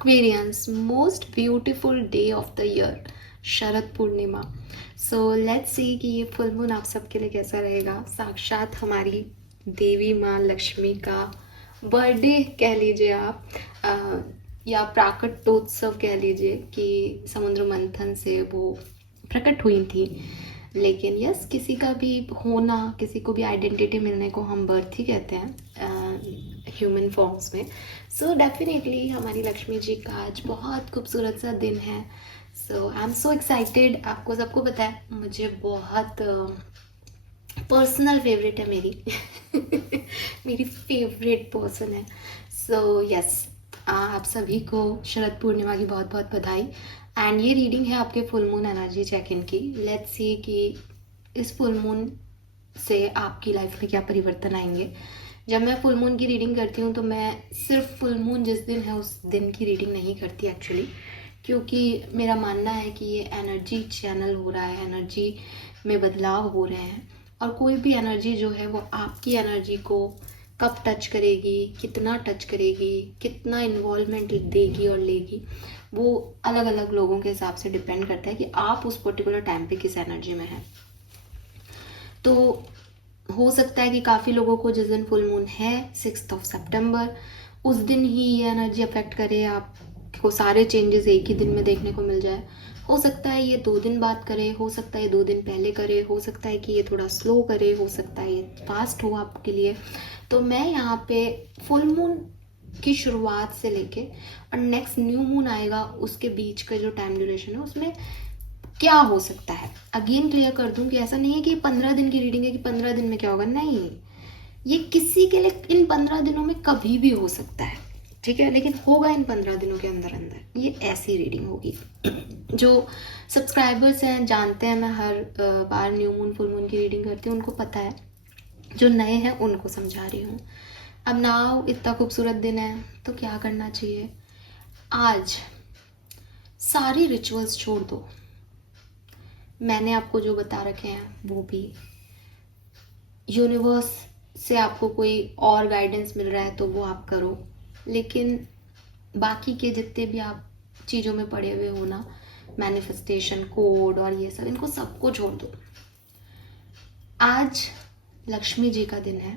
Aquarians, most beautiful day of the year, Sharad Purnima. So let's see कि ये full moon आप सबके लिए कैसा रहेगा. साक्षात हमारी देवी माँ लक्ष्मी का बर्थडे कह लीजिए आप, या प्राकट्योत्सव कह लीजिए कि समुद्र मंथन से वो प्रकट हुई थी. लेकिन यस, किसी का भी होना, किसी को भी आइडेंटिटी मिलने को हम बर्थ ही कहते हैं ह्यूमन फॉर्म्स में. सो डेफिनेटली हमारी लक्ष्मी जी का आज बहुत खूबसूरत सा दिन है. सो आई एम सो एक्साइटेड. आपको सबको पता है मुझे बहुत पर्सनल फेवरेट है मेरी मेरी फेवरेट पर्सन है. सो यस, आप सभी को शरद पूर्णिमा की बहुत बहुत बधाई. एंड ये रीडिंग है आपके full moon energy check in की. लेट्स सी कि इस फुल मून से आपकी लाइफ में क्या परिवर्तन आएंगे. जब मैं फुल मून की रीडिंग करती हूँ तो मैं सिर्फ फुल मून जिस दिन है उस दिन की रीडिंग नहीं करती एक्चुअली, क्योंकि मेरा मानना है कि ये एनर्जी चैनल हो रहा है, एनर्जी में बदलाव हो रहे हैं. और कोई भी एनर्जी जो है वो आपकी एनर्जी को कब टच करेगी, कितना टच करेगी, कितना इन्वॉल्वमेंट देगी और लेगी, वो अलग अलग लोगों के हिसाब से डिपेंड करता है कि आप उस पर्टिकुलर टाइम पे किस एनर्जी में हैं. तो हो सकता है कि काफ़ी लोगों को जिस दिन फुल मून है 6 सितंबर, उस दिन ही ये एनर्जी अफेक्ट करे, आपको सारे चेंजेस एक ही दिन में देखने को मिल जाए. हो सकता है ये 2 दिन बाद करे, हो सकता है ये 2 दिन पहले करे, हो सकता है कि ये थोड़ा स्लो करे, हो सकता है ये फास्ट हो आपके लिए. तो मैं यहाँ पे फुल मून की शुरुआत से लेके और नेक्स्ट न्यू मून आएगा उसके बीच का जो टाइम ड्यूरेशन है उसमें क्या हो सकता है, अगेन क्लियर कर दूं कि ऐसा नहीं है कि 15 दिन की रीडिंग है कि 15 दिन में क्या होगा. नहीं, ये किसी के लिए इन 15 दिनों में कभी भी हो सकता है, ठीक है, लेकिन होगा इन 15 दिनों के अंदर अंदर. ये ऐसी रीडिंग होगी. जो सब्सक्राइबर्स हैं जानते हैं मैं हर बार न्यू मून फुल मून की रीडिंग करती हूँ, उनको पता है. जो नए हैं उनको समझा रही हूँ. अब नाउ इतना खूबसूरत दिन है तो क्या करना चाहिए. आज सारी रिचुअल्स छोड़ दो. मैंने आपको जो बता रखे हैं वो भी, यूनिवर्स से आपको कोई और गाइडेंस मिल रहा है तो वो आप करो, लेकिन बाकी के जितने भी आप चीज़ों में पड़े हुए हो ना, मैनिफेस्टेशन कोड और ये सब, इनको सबको छोड़ दो. आज लक्ष्मी जी का दिन है.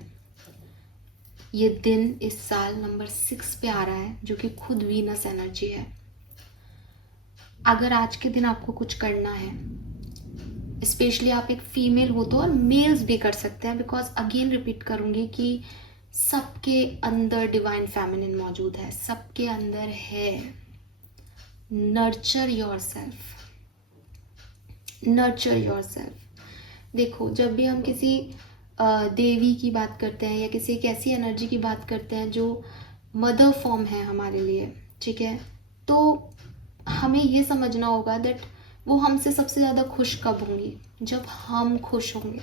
ये दिन इस साल नंबर 6 पे आ रहा है जो कि खुद वीनस एनर्जी है. अगर आज के दिन आपको कुछ करना है, स्पेशली आप एक फीमेल हो तो, और मेल्स भी कर सकते हैं, बिकॉज अगेन रिपीट करूंगी कि सबके अंदर डिवाइन फेमिनिन मौजूद है, सबके अंदर है. Nurture your self, nurture your self. देखो, जब भी हम किसी देवी की बात करते हैं या किसी एक ऐसी एनर्जी की बात करते हैं जो मदर फॉर्म है हमारे लिए, ठीक है, तो हमें ये समझना होगा दैट वो हमसे सबसे ज़्यादा खुश कब होंगी, जब हम खुश होंगे,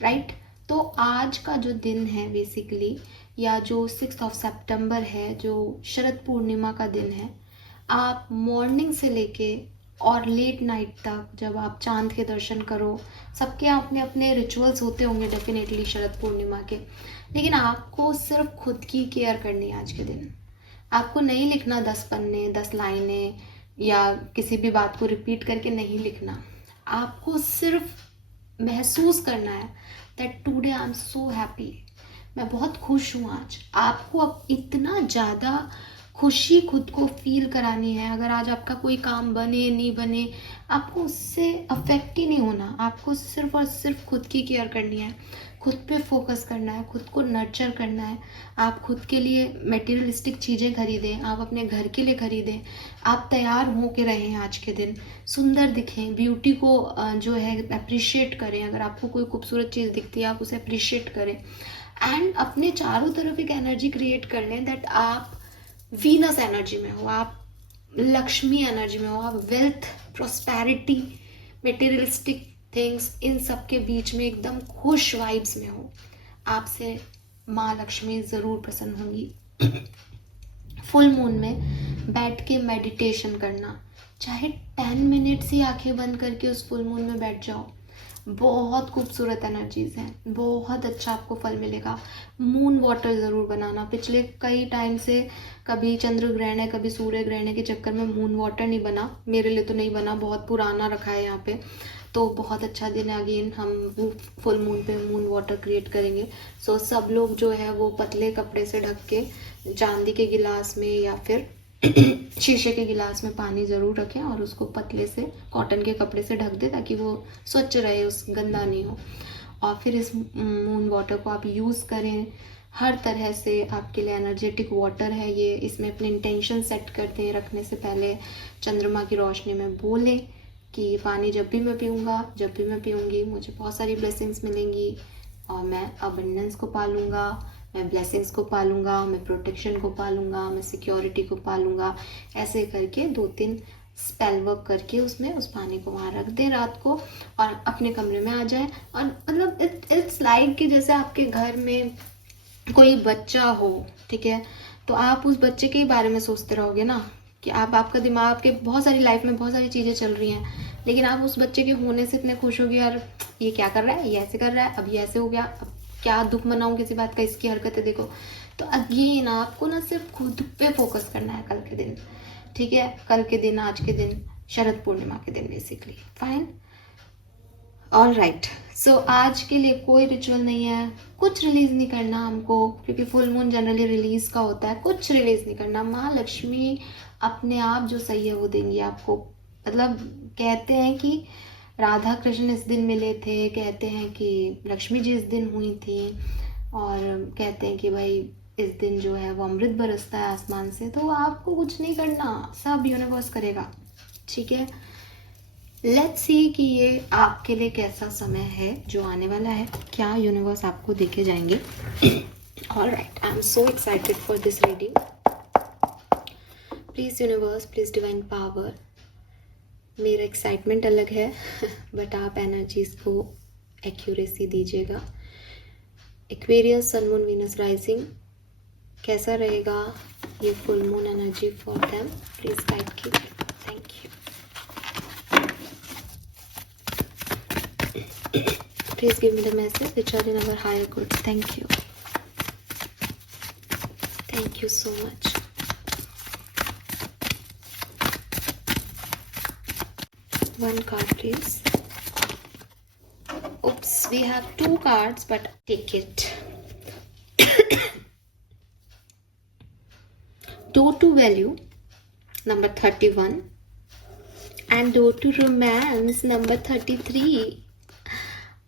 राइट. तो आज का जो दिन है बेसिकली, या जो 6 सितंबर है, जो शरद पूर्णिमा का दिन है, आप मॉर्निंग से लेके और लेट नाइट तक जब आप चांद के दर्शन करो, सबके अपने अपने रिचुअल्स होते होंगे डेफिनेटली शरद पूर्णिमा के, लेकिन आपको सिर्फ खुद की केयर करनी है आज के दिन. आपको नहीं लिखना 10 पन्ने 10 लाइनें, या किसी भी बात को रिपीट करके नहीं लिखना. आपको सिर्फ महसूस करना है that today I am so happy, मैं बहुत खुश हूँ आज. आपको अब इतना ज़्यादा खुशी खुद को फील करानी है. अगर आज आपका कोई काम बने नहीं बने, आपको उससे अफेक्ट ही नहीं होना. आपको सिर्फ और सिर्फ खुद की केयर करनी है, खुद पे फोकस करना है, खुद को नर्चर करना है. आप खुद के लिए मटेरियलिस्टिक चीज़ें खरीदें, आप अपने घर के लिए खरीदें, आप तैयार हो के रहें आज के दिन, सुंदर दिखें, ब्यूटी को जो है अप्रिशिएट करें. अगर आपको कोई खूबसूरत चीज़ दिखती है आप उसे अप्रिशिएट करें. एंड अपने चारों तरफ एक एनर्जी क्रिएट कर लें दैट आप वीनस एनर्जी में हो, आप लक्ष्मी एनर्जी में हो, आप वेल्थ, प्रॉस्पेरिटी, मटेरियलिस्टिक थिंग्स, इन सब के बीच में एकदम खुश वाइब्स में हो. आपसे माँ लक्ष्मी ज़रूर प्रसन्न होंगी. फुल मून में बैठ के मेडिटेशन करना, चाहे 10 मिनट्स ही आंखें बंद करके उस फुल मून में बैठ जाओ. बहुत खूबसूरत एनर्जीज हैं, बहुत अच्छा आपको फल मिलेगा। मून वाटर ज़रूर बनाना। पिछले कई टाइम से कभी चंद्र ग्रहण है, कभी सूर्य ग्रहण है के चक्कर में मून वाटर नहीं बना, मेरे लिए तो नहीं बना, बहुत पुराना रखा है यहाँ पे। तो बहुत अच्छा दिन है, अगेन हम फुल मून पे मून वाटर क्रिएट करेंगे। सो सब लोग जो है वो पतले कपड़े से ढक के चांदी के गिलास में या फिर शीशे के गिलास में पानी ज़रूर रखें और उसको पतले से कॉटन के कपड़े से ढक दें ताकि वो स्वच्छ रहे, उस गंदा नहीं हो। और फिर इस मून वाटर को आप यूज़ करें हर तरह से, आपके लिए एनर्जेटिक वाटर है ये। इसमें अपने इंटेंशन सेट करते हैं रखने से पहले, चंद्रमा की रोशनी में बोलें कि ये पानी जब भी मैं पीऊँगा, जब भी मैं पीऊँगी मुझे बहुत सारी ब्लेसिंग्स मिलेंगी और मैं अबंडेंस को पालूँगा, मैं ब्लेसिंग्स को पालूँगा, मैं प्रोटेक्शन को पालूँगा, मैं सिक्योरिटी को पालूँगा। ऐसे करके 2-3 स्पेल वर्क करके उसमें उस पानी को वहाँ रख दें रात को और अपने कमरे में आ जाए। और मतलब इट्स लाइक कि जैसे आपके घर में कोई बच्चा हो, ठीक है, तो आप उस बच्चे के बारे में सोचते रहोगे ना कि आपका दिमाग, आपके बहुत सारी लाइफ में बहुत सारी चीज़ें चल रही हैं, लेकिन आप उस बच्चे के होने से इतने खुश हो गए, यार ये क्या कर रहा है, ये ऐसे कर रहा है, अब ये ऐसे हो गया, अब क्या दुख मनाऊं किसी बात का, इसकी हरकतें देखो। तो अगेन आपको ना सिर्फ खुद पे फोकस करना है कल के दिन, ठीक है, कल के दिन, आज के दिन, शरद पूर्णिमा के दिन basically. Fine, all right. So आज के लिए कोई रिचुअल नहीं है, कुछ रिलीज नहीं करना हमको, क्योंकि फुल मून जनरली रिलीज का होता है, कुछ रिलीज नहीं करना। माँ लक्ष्मी अपने आप जो सही है वो देंगी आपको। मतलब कहते हैं कि राधा कृष्ण इस दिन मिले थे, कहते हैं कि लक्ष्मी जी इस दिन हुई थी, और कहते हैं कि भाई इस दिन जो है वो अमृत बरसता है आसमान से। तो आपको कुछ नहीं करना, सब यूनिवर्स करेगा, ठीक है। लेट्स सी कि ये आपके लिए कैसा समय है जो आने वाला है, क्या यूनिवर्स आपको देके जाएंगे। All right, I am so excited for this reading. Please universe, please divine power, मेरा एक्साइटमेंट अलग है बट आप एनर्जीज को एक्यूरेसी दीजिएगा। Aquarius sun moon Venus rising, कैसा रहेगा ये full moon energy for them, please guide कीजिए। Thank you. Please give me the message which are in our higher goods. Thank you, thank you so much. One card please. Oops, we have 2 cards but take it. Door to value number 31 and door to romance number 33.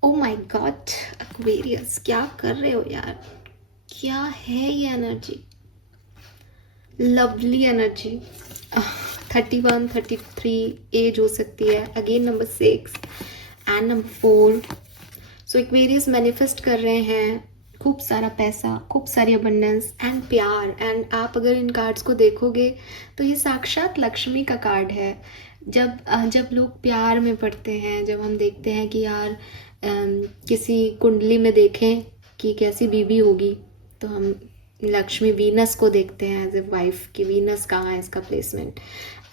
Oh my god, Aquarius, क्या कर रहे हो यार, क्या है ये energy, lovely energy. 31, 33 as हो सकती है, again number 6 and number 4। So Aquarius manifest कर रहे हैं खूब सारा पैसा, खूब सारी अबंडेंस एंड प्यार। एंड आप अगर इन कार्ड्स को देखोगे तो ये साक्षात लक्ष्मी का कार्ड है। जब लोग प्यार में पड़ते हैं, जब हम देखते हैं कि यार किसी कुंडली में देखें कि कैसी बीवी होगी, तो हम लक्ष्मी वीनस को देखते हैं एज ए वाइफ की, वीनस कहाँ है इसका प्लेसमेंट।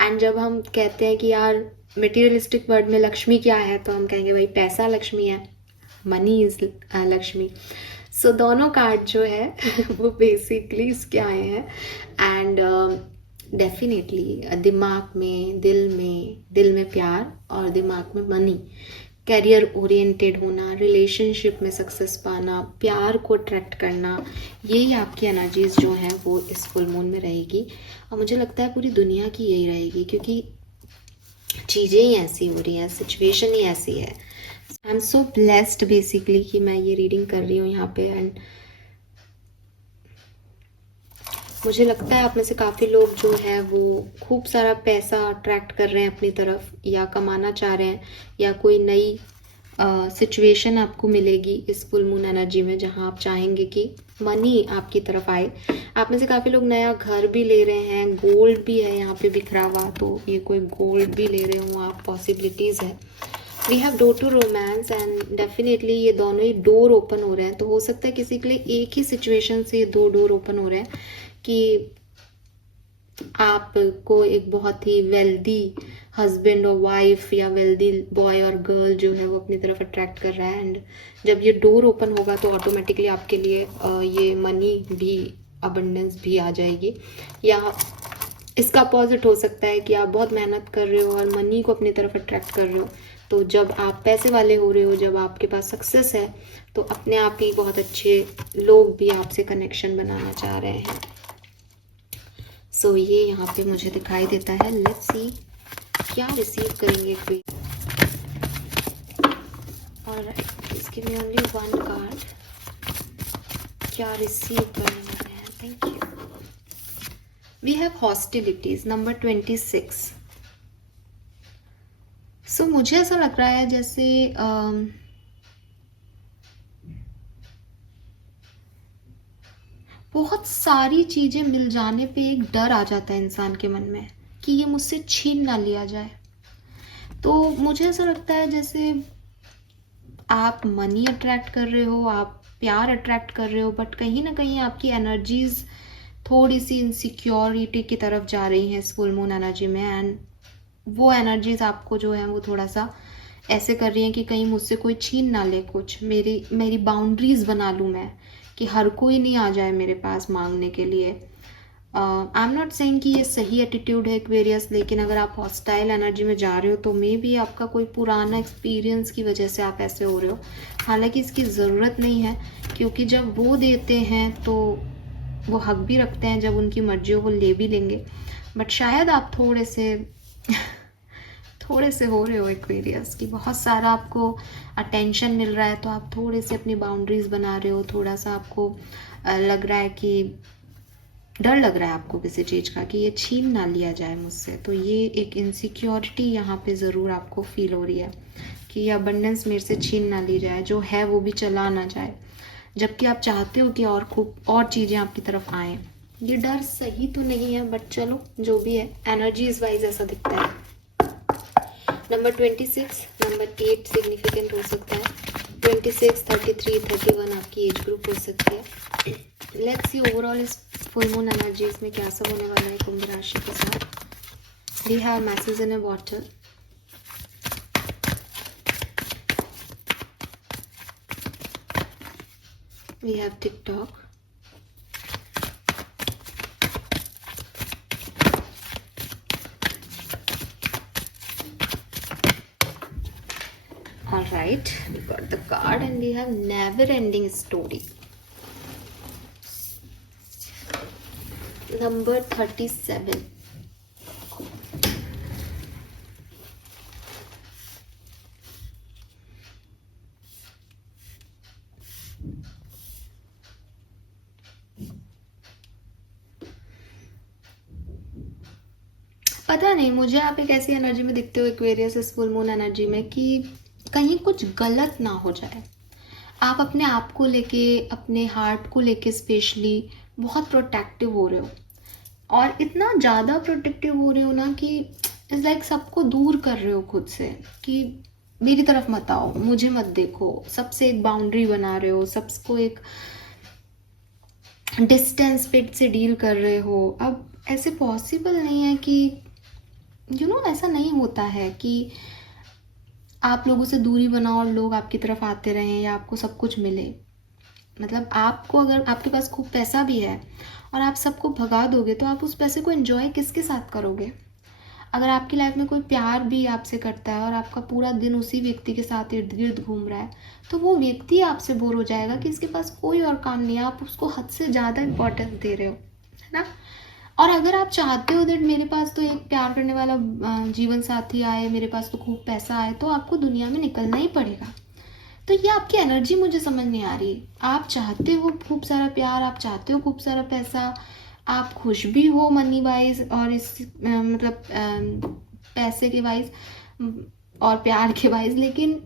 एंड जब हम कहते हैं कि यार मटेरियलिस्टिक वर्ड में लक्ष्मी क्या है, तो हम कहेंगे भाई पैसा लक्ष्मी है, मनी इज लक्ष्मी। सो दोनों कार्ड जो है वो बेसिकली इसके आए हैं। एंड डेफिनेटली दिमाग में, दिल में प्यार और दिमाग में मनी, करियर ओरिएंटेड होना, रिलेशनशिप में सक्सेस पाना, प्यार को अट्रैक्ट करना, यही आपकी एनर्जीज जो हैं वो इस फुल मून में रहेगी। और मुझे लगता है पूरी दुनिया की यही रहेगी, क्योंकि चीज़ें ही ऐसी हो रही हैं, सिचुएशन ही ऐसी है। आई एम सो ब्लेस्ड बेसिकली कि मैं ये रीडिंग कर रही हूँ यहाँ पे। एंड मुझे लगता है आप में से काफ़ी लोग जो है वो खूब सारा पैसा अट्रैक्ट कर रहे हैं अपनी तरफ, या कमाना चाह रहे हैं, या कोई नई सिचुएशन आपको मिलेगी इस फुल मून एनर्जी में जहां आप चाहेंगे कि मनी आपकी तरफ आए। आप में से काफ़ी लोग नया घर भी ले रहे हैं, गोल्ड भी है यहाँ पे बिखरा हुआ, तो ये कोई गोल्ड भी ले रहे हो आप, पॉसिबिलिटीज़ है। We have door to romance and definitely ये दोनों ही डोर ओपन हो रहे हैं। तो हो सकता है किसी के लिए एक ही सिचुएशन से ये 2 डोर ओपन हो रहे हैं कि आपको एक बहुत ही वेल्दी हस्बैंड और वाइफ या वेल्दी बॉय और गर्ल जो है वो अपनी तरफ अट्रैक्ट कर रहा है। एंड जब ये डोर ओपन होगा तो ऑटोमेटिकली आपके लिए ये मनी भी, अबंडेंस भी आ जाएगी। या इसका अपोजिट हो सकता है कि आप बहुत मेहनत कर रहे हो और मनी को अपनी तरफ अट्रैक्ट कर रहे हो, तो जब आप पैसे वाले हो रहे हो, जब आपके पास सक्सेस है, तो अपने आप ही बहुत अच्छे लोग भी आपसे कनेक्शन बनाना चाह रहे हैं। सो ये यहाँ पे मुझे दिखाई देता है। लेट्स सी क्या रिसीव करेंगे कोई। ऑलराइट, इसके में ओनली वन कार्ड। क्या रिसीव करने वाले हैं? Thank you. We have hostilities number 26। सो मुझे ऐसा लग रहा है जैसे बहुत सारी चीजें मिल जाने पे एक डर आ जाता है इंसान के मन में कि ये मुझसे छीन ना लिया जाए। तो मुझे ऐसा लगता है जैसे आप मनी अट्रैक्ट कर रहे हो, आप प्यार अट्रैक्ट कर रहे हो, बट कहीं ना कहीं आपकी एनर्जीज थोड़ी सी इनसिक्योरिटी की तरफ जा रही हैं इस फुल मून एनर्जी में। एंड वो एनर्जीज आपको जो है वो थोड़ा सा ऐसे कर रही हैं कि कहीं मुझसे कोई छीन ना ले कुछ, मेरी बाउंड्रीज बना लूँ मैं, कि हर कोई नहीं आ जाए मेरे पास मांगने के लिए। आई एम नॉट सेइंग कि ये सही एटीट्यूड है एक्वेरियस, लेकिन अगर आप हॉस्टाइल एनर्जी में जा रहे हो तो मे बी आपका कोई पुराना एक्सपीरियंस की वजह से आप ऐसे हो रहे हो। हालांकि इसकी ज़रूरत नहीं है, क्योंकि जब वो देते हैं तो वो हक भी रखते हैं, जब उनकी मर्जी हो वो ले भी लेंगे। बट शायद आप थोड़े से थोड़े से हो रहे हो एक्वेरियस कि बहुत सारा आपको अटेंशन मिल रहा है, तो आप थोड़े से अपनी बाउंड्रीज बना रहे हो। थोड़ा सा आपको लग रहा है कि डर लग रहा है आपको किसी चीज़ का कि ये छीन ना लिया जाए मुझसे। तो ये एक इनसिक्योरिटी यहाँ पे ज़रूर आपको फील हो रही है कि ये अबंडेंस मेरे से छीन ना ली जाए, जो है वो भी चला ना जाए, जबकि आप चाहते हो कि और खूब और चीज़ें आपकी तरफ आएँ। ये डर सही तो नहीं है, बट चलो जो भी है, एनर्जीज वाइज ऐसा दिखता है। नंबर 26, नंबर 8 सिग्निफिकेंट हो सकता है। 26, 33, 31 आपकी एज ग्रुप हो सकती है। लेट्स सी ओवरऑल इस फुल मून एनर्जीज में क्या सब होने वाला है कुंभ राशि के साथ। We have message in a bottle. We have TikTok. All right, we got the card and we have never ending story. Number 37. पता नहीं मुझे आप एक ऐसी एनर्जी में दिखते हो एक्वेरियस इस फुल मून एनर्जी में कि कहीं कुछ गलत ना हो जाए। आप अपने आप को लेके, अपने हार्ट को लेके स्पेशली बहुत प्रोटेक्टिव हो रहे हो, और इतना ज़्यादा प्रोटेक्टिव हो रहे हो ना कि इट्स लाइक सबको दूर कर रहे हो खुद से, कि मेरी तरफ मत आओ, मुझे मत देखो, सबसे एक बाउंड्री बना रहे हो, सबको एक डिस्टेंस फिट से डील कर रहे हो। अब ऐसे पॉसिबल नहीं है कि ऐसा नहीं होता है कि आप लोगों से दूरी बनाओ और लोग आपकी तरफ आते रहें या आपको सब कुछ मिले। मतलब आपको, अगर आपके पास खूब पैसा भी है और आप सबको भगा दोगे तो आप उस पैसे को एंजॉय किसके साथ करोगे? अगर आपकी लाइफ में कोई प्यार भी आपसे करता है और आपका पूरा दिन उसी व्यक्ति के साथ इर्द गिर्द घूम रहा है, तो वो व्यक्ति आपसे बोर हो जाएगा कि इसके पास कोई और काम नहीं है, आप उसको हद से ज़्यादा इंपॉर्टेंस दे रहे हो, है ना? और अगर आप चाहते हो दैट मेरे पास तो एक प्यार करने वाला जीवन साथी आए, मेरे पास तो खूब पैसा आए, तो आपको दुनिया में निकलना ही पड़ेगा। तो ये आपकी एनर्जी मुझे समझ नहीं आ रही। आप चाहते हो खूब सारा प्यार, आप चाहते हो खूब सारा पैसा, आप खुश भी हो मनी वाइज और इस मतलब पैसे के वाइज और प्यार के वाइज, लेकिन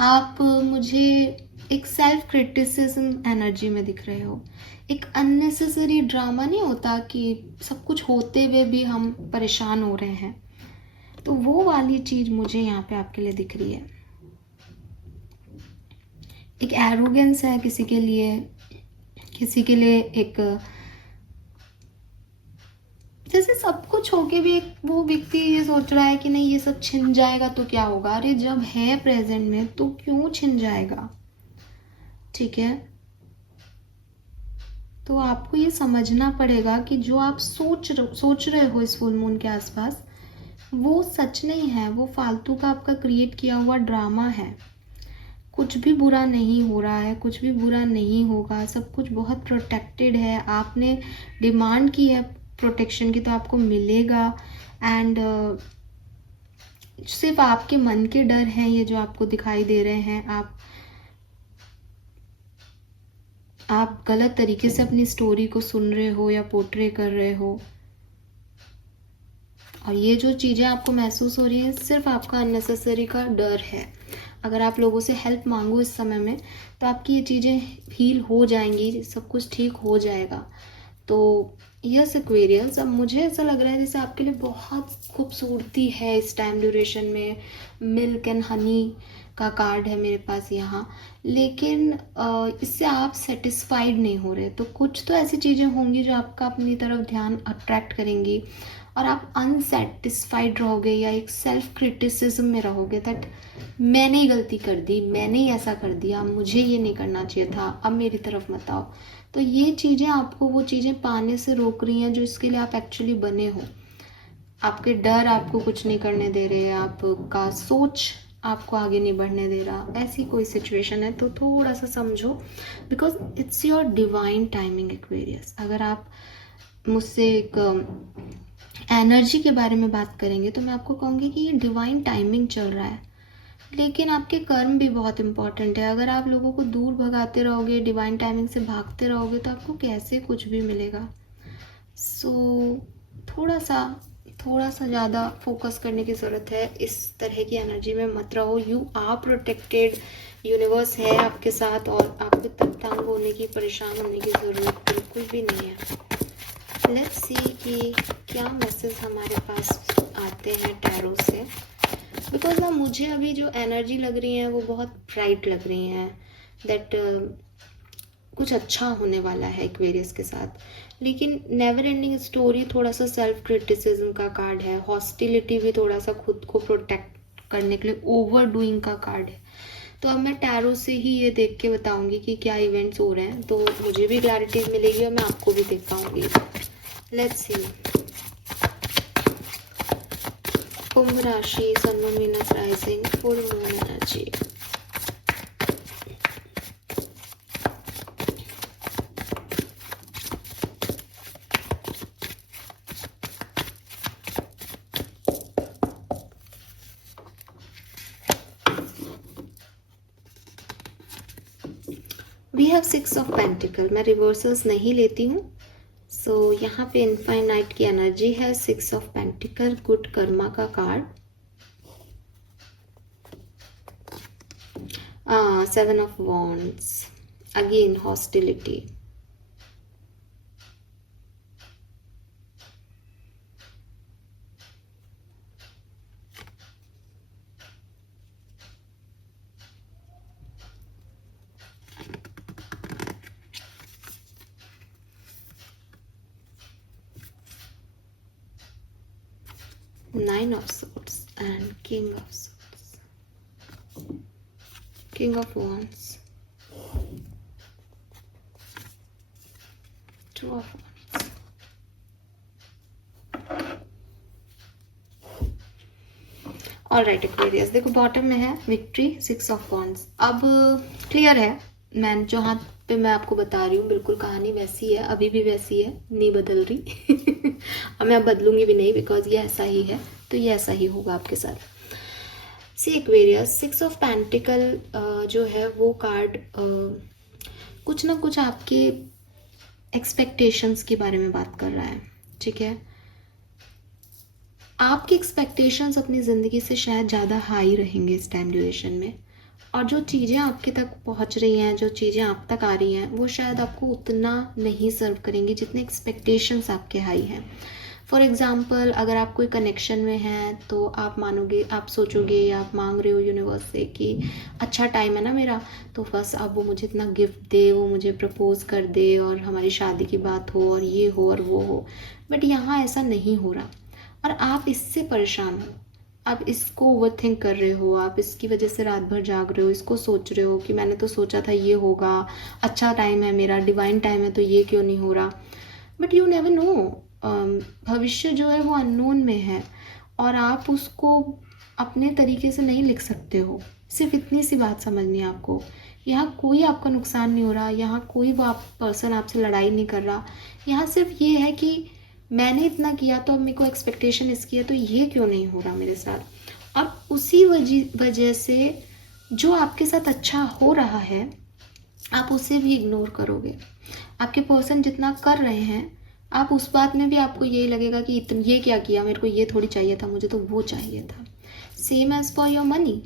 आप मुझे एक सेल्फ क्रिटिसिज्म एनर्जी में दिख रहे हो। एक अननेसेसरी ड्रामा नहीं होता कि सब कुछ होते हुए भी हम परेशान हो रहे हैं, तो वो वाली चीज़ मुझे यहाँ पे आपके लिए दिख रही है। एक एरोगेंस है किसी के लिए एक जैसे सब कुछ होके भी एक वो व्यक्ति ये सोच रहा है कि नहीं ये सब छिन जाएगा तो क्या होगा। अरे जब है प्रेजेंट में तो क्यों छिन जाएगा, ठीक है। तो आपको ये समझना पड़ेगा कि जो आप सोच रहे हो इस फुल मून के आसपास, वो सच नहीं है, वो फालतू का आपका क्रिएट किया हुआ ड्रामा है। कुछ भी बुरा नहीं हो रहा है, कुछ भी बुरा नहीं होगा, सब कुछ बहुत प्रोटेक्टेड है। आपने डिमांड की है प्रोटेक्शन की तो आपको मिलेगा। एंड सिर्फ आपके मन के डर हैं ये जो आपको दिखाई दे रहे हैं। आप गलत तरीके से अपनी स्टोरी को सुन रहे हो या पोर्ट्रे कर रहे हो, और ये जो चीज़ें आपको महसूस हो रही हैं सिर्फ आपका अननेसेसरी का डर है। अगर आप लोगों से हेल्प मांगो इस समय में तो आपकी ये चीज़ें हील हो जाएंगी, सब कुछ ठीक हो जाएगा। तो यस एक्वेरियस, अब मुझे ऐसा लग रहा है जैसे आपके लिए बहुत खूबसूरती है इस टाइम ड्यूरेशन में। मिल्क एंड हनी का कार्ड है मेरे पास यहाँ, लेकिन इससे आप सेटिस्फाइड नहीं हो रहे। तो कुछ तो ऐसी चीज़ें होंगी जो आपका अपनी तरफ ध्यान अट्रैक्ट करेंगी और आप अनसेटिस्फाइड रहोगे या एक सेल्फ क्रिटिसिज्म में रहोगे दैट मैंने ही गलती कर दी, मैंने ही ऐसा कर दिया, मुझे ये नहीं करना चाहिए था, अब मेरी तरफ मत आओ। तो ये चीज़ें आपको वो चीज़ें पाने से रोक रही हैं जो इसके लिए आप एक्चुअली बने हो। आपके डर आपको कुछ नहीं करने दे रहे, आपका सोच आपको आगे नहीं बढ़ने दे रहा। ऐसी कोई सिचुएशन है तो थोड़ा सा समझो, because it's your divine timing Aquarius. अगर आप मुझसे एक एनर्जी के बारे में बात करेंगे तो मैं आपको कहूँगी कि ये डिवाइन टाइमिंग चल रहा है, लेकिन आपके कर्म भी बहुत इंपॉर्टेंट है। अगर आप लोगों को दूर भगाते रहोगे, डिवाइन टाइमिंग से भागते रहोगे, तो आपको कैसे कुछ भी मिलेगा। सो थोड़ा सा ज़्यादा फोकस करने की ज़रूरत है। इस तरह की एनर्जी में मत रहो। यू आर प्रोटेक्टेड, यूनिवर्स है आपके साथ और आपको तंग होने की, परेशान होने की ज़रूरत बिल्कुल भी नहीं है। लेट्स सी कि क्या मैसेज हमारे पास आते हैं टैरो से। बिकॉज ना मुझे अभी जो एनर्जी लग रही है वो बहुत ब्राइट लग रही हैं, दैट कुछ अच्छा होने वाला है एक्वेरियस के साथ। लेकिन नेवर एंडिंग स्टोरी थोड़ा सा सेल्फ क्रिटिसिज्म का कार्ड है, हॉस्टिलिटी भी थोड़ा सा खुद को प्रोटेक्ट करने के लिए ओवर डूइंग का कार्ड है। तो अब मैं टैरो से ही ये देख के बताऊंगी कि क्या इवेंट्स हो रहे हैं, तो मुझे भी क्लैरिटी मिलेगी और मैं आपको भी देख पाऊंगी। Let's see. कुंभ राशि, sun moon Venus rising, full moon energy. We have six of pentacle. मैं रिवर्सल्स नहीं लेती हूँ। सो यहाँ पे इनफाइनाइट की एनर्जी है, six of pentacle, good karma का card, seven of wands, again hostility, Nine of Swords and King of Swords, King of Wands, Two of Wands. Alright Aquarius, देखो बॉटम में है विक्ट्री, सिक्स ऑफ वॉन्ड्स। अब clear है, मैं जो हाथ पे मैं आपको बता रही हूँ बिल्कुल कहानी वैसी है, अभी भी वैसी है, नहीं बदल रही। और मैं अब बदलूंगी भी नहीं, बिकॉज ये ऐसा ही है, तो ये ऐसा ही होगा आपके साथ। सी एक्वेरियस, सिक्स ऑफ पेंटिकल जो है वो कार्ड कुछ ना कुछ आपके एक्सपेक्टेशंस के बारे में बात कर रहा है, ठीक है। आपके एक्सपेक्टेशंस अपनी ज़िंदगी से शायद ज़्यादा हाई रहेंगे इस टाइम ड्यूरेशन में, और जो चीज़ें आपके तक पहुंच रही हैं, जो चीज़ें आप तक आ रही हैं, वो शायद आपको उतना नहीं सर्व करेंगी जितने एक्सपेक्टेशंस आपके हाई हैं। फॉर एग्ज़ाम्पल अगर आप कोई कनेक्शन में हैं तो आप मानोगे, आप सोचोगे या आप मांग रहे हो यूनिवर्स से कि अच्छा टाइम है ना मेरा, तो बस अब वो मुझे इतना गिफ्ट दे, वो मुझे प्रपोज कर दे और हमारी शादी की बात हो और ये हो और वो हो। बट यहाँ ऐसा नहीं हो रहा और आप इससे परेशान हो, आप इसको ओवरथिंक कर रहे हो, आप इसकी वजह से रात भर जाग रहे हो, इसको सोच रहे हो कि मैंने तो सोचा था ये होगा, अच्छा टाइम है मेरा, डिवाइन टाइम है, तो ये क्यों नहीं हो रहा। बट यू नेवर नो, भविष्य जो है वो अननोन में है और आप उसको अपने तरीके से नहीं लिख सकते हो। सिर्फ इतनी सी बात समझनी है आपको, यहाँ कोई आपका नुकसान नहीं हो रहा, यहाँ कोई वो आप पर्सन आपसे लड़ाई नहीं कर रहा। यहाँ सिर्फ ये है कि मैंने इतना किया तो अब मेरे को एक्सपेक्टेशन इसकी है, तो ये क्यों नहीं हो रहा मेरे साथ। और उसी वजह से जो आपके साथ अच्छा हो रहा है आप उसे भी इग्नोर करोगे। आपके पर्सन जितना कर रहे हैं आप उस बात में भी आपको यही लगेगा कि ये क्या किया, मेरे को ये थोड़ी चाहिए था, मुझे तो वो चाहिए था। Same as for your money,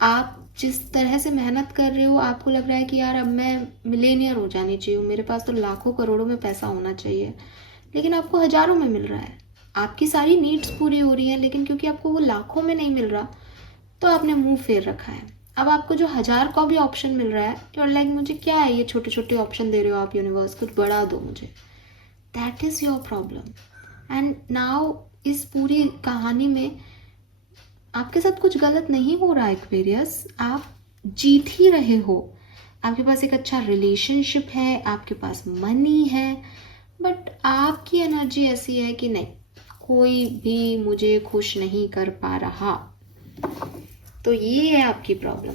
आप जिस तरह से मेहनत कर रहे हो आपको लग रहा है कि यार अब मैं मिलेनियर हो जानी चाहिए, मेरे पास तो लाखों करोड़ों में पैसा होना चाहिए, लेकिन आपको हजारों में मिल रहा है। आपकी सारी नीड्स पूरी हो रही है, लेकिन क्योंकि आपको वो लाखों में नहीं मिल रहा तो आपने मुंह फेर रखा है। अब आपको जो 1000 का भी ऑप्शन मिल रहा है, यू आर लाइक मुझे क्या है ये छोटे छोटे ऑप्शन दे रहे हो आप यूनिवर्स, कुछ बढ़ा दो मुझे। That is your problem. And now इस पूरी कहानी में आपके साथ कुछ गलत नहीं हो रहा एक्वेरियस, आप जीत ही रहे हो। आपके पास एक अच्छा रिलेशनशिप है, आपके पास मनी है, बट आपकी एनर्जी ऐसी है कि नहीं, कोई भी मुझे खुश नहीं कर पा रहा। तो ये है आपकी प्रॉब्लम।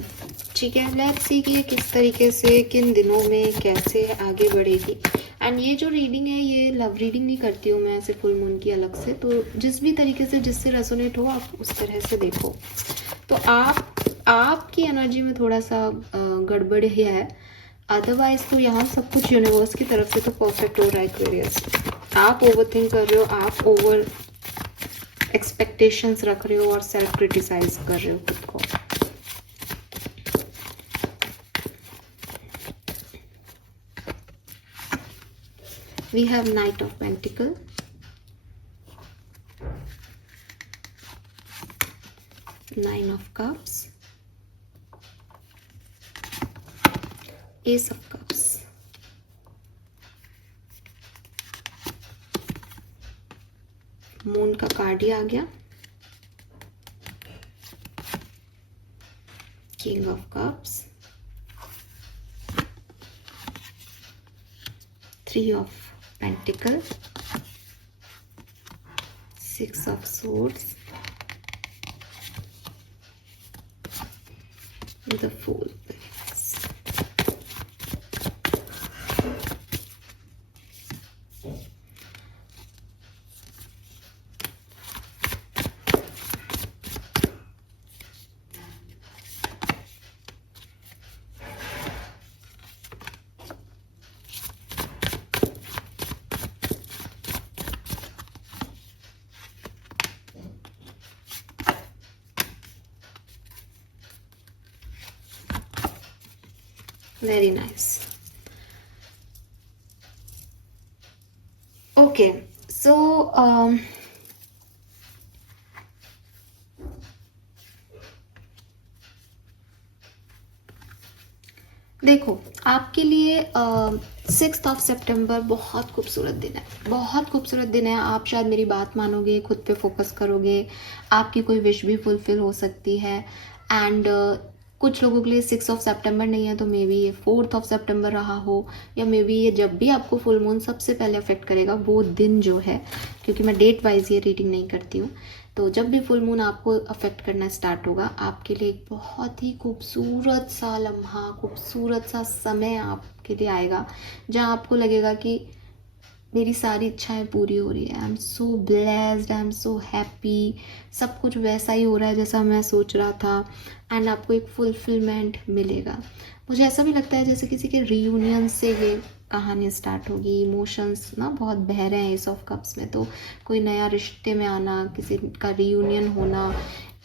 ठीक है, लेट्स सी कि ये किस तरीके से किन दिनों में कैसे आगे बढ़ेगी। एंड ये जो रीडिंग है ये लव रीडिंग नहीं करती हूँ मैं ऐसे फुल मून की अलग से, तो जिस भी तरीके से जिससे रेजोनेट हो आप उस तरह से देखो। तो आपकी एनर्जी में थोड़ा सा गड़बड़ है, अदरवाइज तो यहाँ सब कुछ यूनिवर्स की तरफ से तो परफेक्ट हो रहा है एक्वेरियस। आप ओवरथिंक कर रहे हो, आप ओवर एक्सपेक्टेशंस रख रहे हो और सेल्फ क्रिटिसाइज कर रहे हो खुद को। We have Knight of Pentacles, Nine of Cups, Ace of Cups, moon का कार्ड ही आ गया, king of cups, three of pentacle, six of swords, the fool. Very nice. Okay, so देखो आपके लिए 6th ऑफ सितंबर बहुत खूबसूरत दिन है, बहुत खूबसूरत दिन है। आप शायद मेरी बात मानोगे, खुद पे फोकस करोगे, आपकी कोई विश भी फुलफिल हो सकती है। एंड कुछ लोगों के लिए 6 ऑफ सितंबर नहीं है तो मे बी ये 4th ऑफ सितंबर रहा हो, या मे बी ये जब भी आपको फुल मून सबसे पहले अफेक्ट करेगा वो दिन जो है, क्योंकि मैं डेट वाइज ये रीडिंग नहीं करती हूँ, तो जब भी फुल मून आपको अफेक्ट करना स्टार्ट होगा आपके लिए एक बहुत ही खूबसूरत सा लम्हा, खूबसूरत सा समय आपके लिए आएगा जहाँ आपको लगेगा कि मेरी सारी इच्छाएं पूरी हो रही है। आई am so blessed, I am so happy, सब कुछ वैसा ही हो रहा है जैसा मैं सोच रहा था। एंड आपको एक फुलफिलमेंट मिलेगा। मुझे ऐसा भी लगता है जैसे किसी के रीयूनियन से ये कहानी स्टार्ट होगी। इमोशंस ना बहुत बह रहे हैं एस ऑफ कप्स में, तो कोई नया रिश्ते में आना, किसी का रियूनियन होना,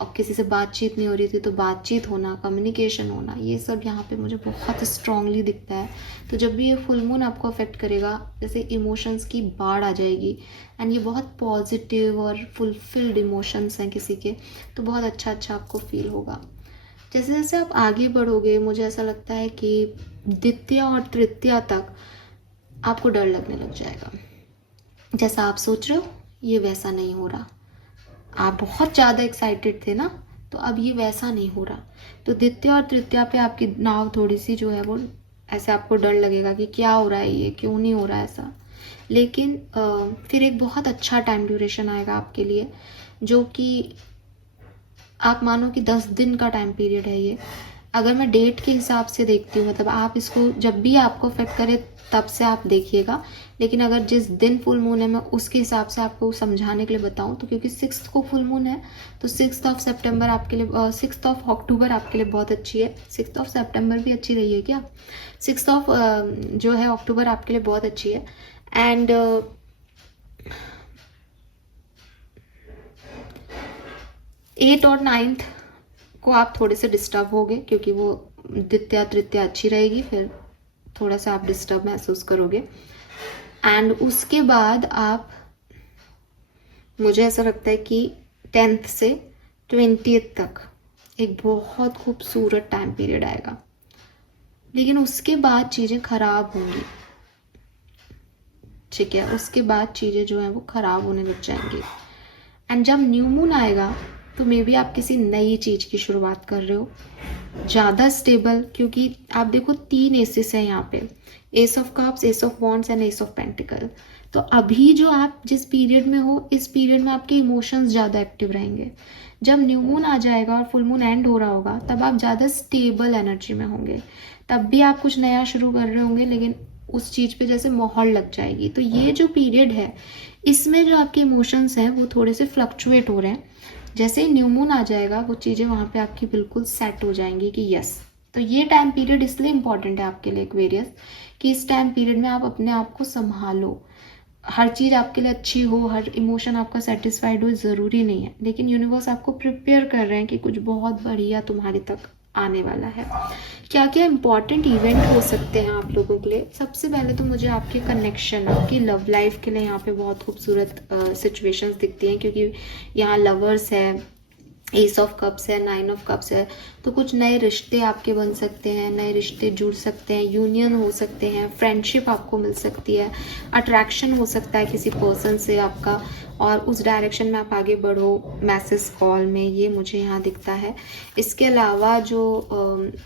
और किसी से बातचीत नहीं हो रही थी तो बातचीत होना, कम्युनिकेशन होना, ये सब यहाँ पे मुझे बहुत स्ट्रांगली दिखता है। तो जब भी ये फुल मून आपको अफेक्ट करेगा, जैसे इमोशंस की बाढ़ आ जाएगी, एंड ये बहुत पॉजिटिव और फुलफिल्ड इमोशंस हैं किसी के, तो बहुत अच्छा अच्छा आपको फील होगा। जैसे जैसे आप आगे बढ़ोगे, मुझे ऐसा लगता है कि द्वितीया और तृतीया तक आपको डर लगने लग जाएगा। जैसा आप सोच रहे हो ये वैसा नहीं हो रहा, आप बहुत ज़्यादा एक्साइटेड थे ना, तो अब ये वैसा नहीं हो रहा। तो द्वितीया और तृतीया पे आपकी नाव थोड़ी सी जो है वो ऐसे आपको डर लगेगा कि क्या हो रहा है, ये क्यों नहीं हो रहा है ऐसा। लेकिन फिर एक बहुत अच्छा टाइम ड्यूरेशन आएगा आपके लिए, जो कि आप मानो कि 10 दिन का टाइम पीरियड है ये। अगर मैं डेट के हिसाब से देखती हूँ, मतलब आप इसको जब भी आपको अफेक्ट करे तब से आप देखिएगा, लेकिन अगर जिस दिन फुल मून है मैं उसके हिसाब से आपको समझाने के लिए बताऊँ, तो क्योंकि 6 को फुल मून है, तो 6 सितंबर आपके लिए 6 अक्टूबर आपके लिए बहुत अच्छी है। 6 सितंबर भी अच्छी रही है क्या? 6 जो है अक्टूबर आपके लिए बहुत अच्छी है। एंड 8 और 9 को आप थोड़े से डिस्टर्ब होगे, क्योंकि वो द्वितीया तृतीया अच्छी रहेगी, फिर थोड़ा सा आप डिस्टर्ब महसूस करोगे। एंड उसके बाद आप, मुझे ऐसा लगता है कि 10 से 20 तक एक बहुत खूबसूरत टाइम पीरियड आएगा, लेकिन उसके बाद चीज़ें खराब होंगी। ठीक है, उसके बाद चीज़ें जो हैं वो खराब होने लग जाएंगी। एंड जब न्यू मून आएगा तो मे बी आप किसी नई चीज़ की शुरुआत कर रहे हो, ज़्यादा स्टेबल, क्योंकि आप देखो 3 एसेस हैं यहाँ पे, S of cups, S of wands and S of pentacle. तो अभी जो आप जिस पीरियड में हो, इस पीरियड में आपके इमोशंस ज़्यादा एक्टिव रहेंगे। जब न्यू मून आ जाएगा और फुल मून एंड हो रहा होगा, तब आप ज़्यादा स्टेबल एनर्जी में होंगे। तब भी आप कुछ नया शुरू कर रहे होंगे, लेकिन उस चीज़ पे जैसे मोहर लग जाएगी। तो ये जो पीरियड है, इसमें जो आपके इमोशंस हैं वो थोड़े से फ्लक्चुएट हो रहे हैं। जैसे ही न्यू मून आ जाएगा, वो चीज़ें वहाँ पे आपकी बिल्कुल सेट हो जाएंगी कि यस। तो ये टाइम पीरियड इसलिए इम्पॉर्टेंट है आपके लिए एक्वेरियस, कि इस टाइम पीरियड में आप अपने आप को संभालो। हर चीज़ आपके लिए अच्छी हो, हर इमोशन आपका सेटिस्फाइड हो, ज़रूरी नहीं है, लेकिन यूनिवर्स आपको प्रिपेयर कर रहे हैं कि कुछ बहुत बढ़िया तुम्हारे तक आने वाला है। क्या क्या इंपॉर्टेंट इवेंट हो सकते हैं आप लोगों के लिए? सबसे पहले तो मुझे आपके कनेक्शन, आपकी लव लाइफ के लिए यहाँ पे बहुत खूबसूरत सिचुएशंस दिखती हैं, क्योंकि यहाँ लवर्स है, एस ऑफ कप्स है, 9 ऑफ कप्स है। तो कुछ नए रिश्ते आपके बन सकते हैं, नए रिश्ते जुड़ सकते हैं, यूनियन हो सकते हैं, फ्रेंडशिप आपको मिल सकती है, अट्रैक्शन हो सकता है किसी पर्सन से आपका, और उस डायरेक्शन में आप आगे बढ़ो मैसेज कॉल में, ये मुझे यहाँ दिखता है। इसके अलावा जो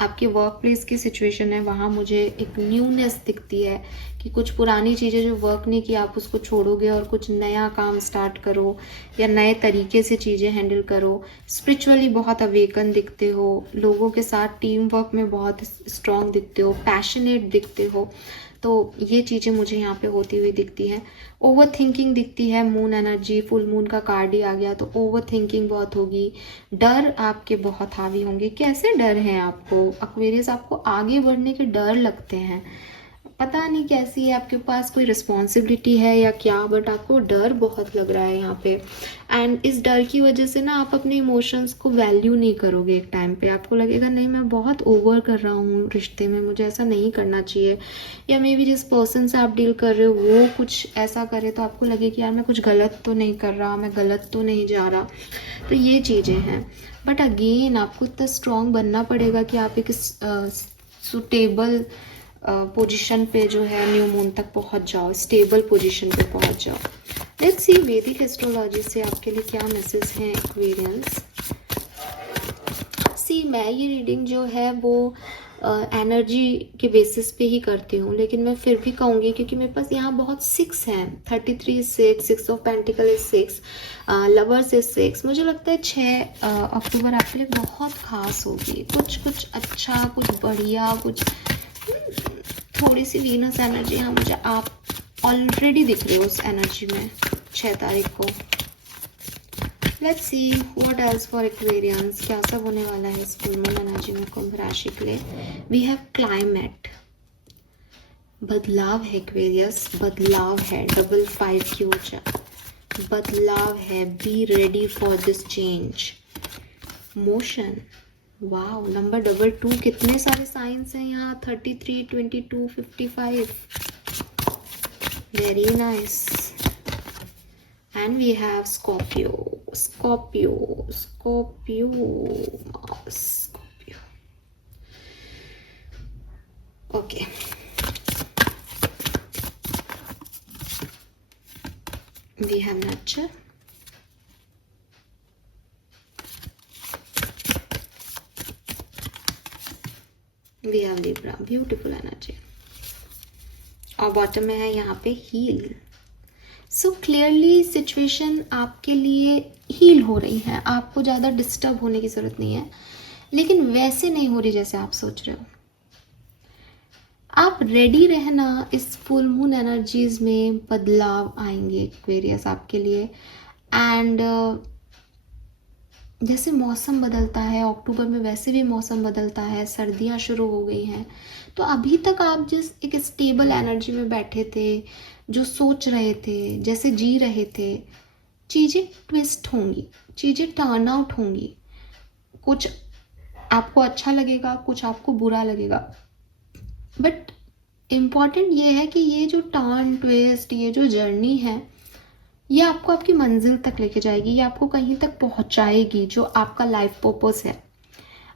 आपके वर्क प्लेस की सिचुएशन है, वहाँ मुझे एक न्यूनेस दिखती है कि कुछ पुरानी चीज़ें जो वर्क नहीं की, आप उसको छोड़ोगे और कुछ नया काम स्टार्ट करो, या नए तरीके से चीज़ें हैंडल करो। स्पिरिचुअली बहुत अवेकन दिखते हो, लोगों के साथ टीम वर्क में बहुत स्ट्रॉन्ग दिखते हो, पैशनेट दिखते हो। तो ये चीज़ें मुझे यहाँ पे होती हुई दिखती हैं। ओवर थिंकिंग दिखती है, मून एनर्जी, फुल मून का कार्ड ही आ गया, तो ओवर थिंकिंग बहुत होगी। डर आपके बहुत हावी होंगे। कैसे डर हैं आपको एक्वेरियस? आपको आगे बढ़ने के डर लगते हैं, पता नहीं कैसी है, आपके पास कोई रिस्पॉन्सिबिलिटी है या क्या, बट आपको डर बहुत लग रहा है यहाँ पे। एंड इस डर की वजह से ना आप अपने इमोशंस को वैल्यू नहीं करोगे। एक टाइम पे आपको लगेगा नहीं, मैं बहुत ओवर कर रहा हूँ रिश्ते में, मुझे ऐसा नहीं करना चाहिए। या मे बी जिस पर्सन से आप डील कर रहे हो वो कुछ ऐसा करे तो आपको लगे कि यार मैं कुछ गलत तो नहीं कर रहा, मैं गलत तो नहीं जा रहा। तो ये चीज़ें हैं। बट अगेन आपको इतना स्ट्रॉन्ग बनना पड़ेगा कि आप एक सुटेबल पोजीशन पे जो है न्यू मून तक पहुंच जाओ, स्टेबल पोजीशन पे पहुंच जाओ। लेट्स सी वैदिक एस्ट्रोलॉजी से आपके लिए क्या मैसेज हैं एक्वेरियंस। सी मैं ये रीडिंग जो है वो एनर्जी के बेसिस पे ही करती हूँ, लेकिन मैं फिर भी कहूँगी क्योंकि मेरे पास यहाँ बहुत 6 हैं, 33 6, 6 of pentacle is 6, lovers is 6। मुझे लगता है 6 अक्टूबर आपके लिए बहुत खास होगी। कुछ अच्छा, कुछ बढ़िया, कुछ थोड़ी सी वीनस एनर्जी यहाँ मुझे आप ऑलरेडी दिख रहे हो उस एनर्जी में 6 तारीख को। Let's see what else for Aquarians, क्या सब होने वाला है इस फुल मून एनर्जी में कुंभ राशि के लिए। वी हैव क्लाइमेट, बदलाव है एक्वेरियस, बदलाव है, 5 की ऊर्जा, बदलाव है, be ready for this change, motion. Wow, number 2, कितने सारे साइंस हैं यहाँ, 33, 22, 55, very nice. And we have Scorpio, Scorpio, Scorpio, Scorpio. Okay, we have nurture, we have Libra, beautiful energy, और बॉटम में है यहाँ पे हील। सो क्लियरली सिचुएशन आपके लिए हील हो रही है, आपको ज़्यादा डिस्टर्ब होने की ज़रूरत नहीं है, लेकिन वैसे नहीं हो रही जैसे आप सोच रहे हो। आप रेडी रहना, इस फुल मून एनर्जीज में बदलाव आएंगे एक्वेरियस आपके लिए। एंड जैसे मौसम बदलता है अक्टूबर में, वैसे भी मौसम बदलता है, सर्दियां शुरू हो गई हैं, तो अभी तक आप जिस एक स्टेबल एनर्जी में बैठे थे, जो सोच रहे थे, जैसे जी रहे थे, चीज़ें ट्विस्ट होंगी, चीज़ें टर्न आउट होंगी, कुछ आपको अच्छा लगेगा, कुछ आपको बुरा लगेगा, बट इम्पॉर्टेंट ये है कि ये जो टर्न ट्विस्ट, ये जो जर्नी है, ये आपको आपकी मंजिल तक लेके जाएगी, ये आपको कहीं तक पहुंचाएगी जो आपका लाइफ पर्पस है।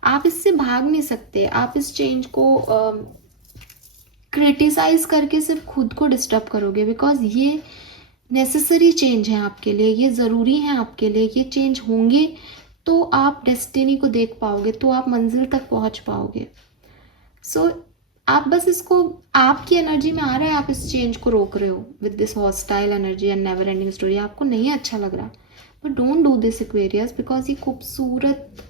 आप इससे भाग नहीं सकते, आप इस चेंज को क्रिटिसाइज करके सिर्फ खुद को डिस्टर्ब करोगे, बिकॉज ये नेसेसरी चेंज है आपके लिए, ये ज़रूरी है आपके लिए। ये चेंज होंगे तो आप डेस्टिनी को देख पाओगे, तो आप मंजिल तक पहुंच पाओगे। सो आप बस इसको, आपकी एनर्जी में आ रहा है, आप इस चेंज को रोक रहे हो with this hostile energy and never ending story, आपको नहीं अच्छा लग रहा, but don't do this Aquarius, because ये खूबसूरत